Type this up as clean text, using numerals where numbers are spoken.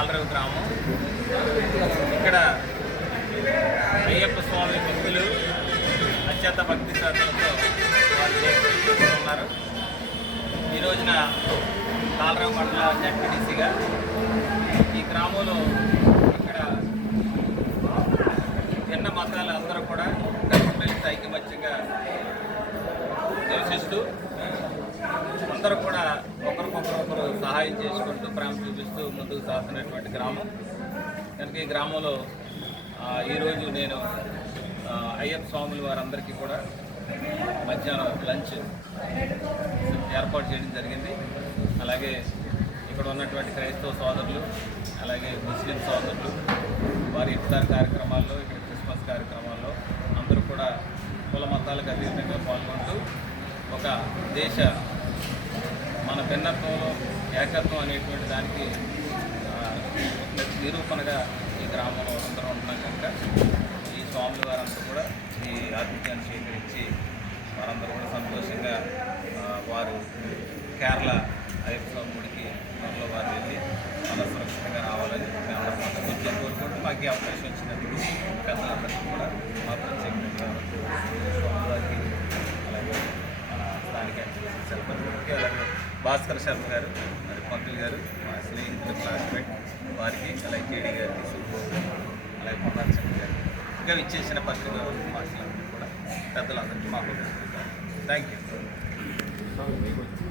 తాళరేవు గ్రామం. ఇక్కడ అయ్యప్ప స్వామి భక్తులు అత్యంత భక్తి శ్రద్ధలతో వారు చేస్తున్నారు. ఈ రోజున తాళరేవు మండల జడ్పీటీసీగా ఈ గ్రామంలో ఇక్కడ భిన్న మతాల అందరూ కూడా కలిసి ఐకమత్యంగా నివసిస్తూ అందరూ కూడా ఒకరికొకరు సహాయం చేసుకుంటూ ప్రేమ చూపిస్తూ ముందుకు సాగుతున్నటువంటి గ్రామం. కనుక ఈ గ్రామంలో ఈరోజు నేను అయ్యప్ప స్వాముల వారందరికీ కూడా మధ్యాహ్నం లంచ్ ఏర్పాటు చేయడం జరిగింది. అలాగే ఇక్కడ ఉన్నటువంటి క్రైస్తవ సోదరులు, అలాగే ముస్లిం సోదరులు వారి ఇఫ్తార్ కార్యక్రమాల్లో, ఇక్కడ క్రిస్మస్ కార్యక్రమాల్లో అందరూ కూడా కుల మతాలకు అతీతంగా పాల్గొంటూ ఒక దేశ మన భిన్నత్వంలో ఏకత్వం అనేటువంటి దానికి నిరూపణగా ఈ గ్రామంలో అందరూ ఉంటున్నాం. కనుక ఈ స్వాముల వారంతా కూడా ఈ ఆతిథ్యాన్ని స్వీకరించి వారందరూ కూడా సంతోషంగా వారు కేరళ అయ్యప్ప స్వామి గుడికి త్వరలో వారు వెళ్ళి మన సురక్షితంగా రావాలని మేము కొంచెం కోరుకుంటూ మాకు ఈ అవకాశం వచ్చినందుకు పెద్దలందరికీ కూడా మా ప్రత్యేకంగా స్వామివారికి, అలాగే మన స్థానిక చలపతికి, అలాగే భాస్కర్ శర్మ గారు, మరి పంతులు గారు, మా స్నేహితులు క్లాస్మేట్ వారికి, అలాగే కేడీ గారికి, అలాగే పొన్నార్ శర్మ గారు, ఇంకా ఇచ్చేసిన పత్రిక మాటలందరికీ కూడా పెద్దలందరికీ మాకు థ్యాంక్ యూ.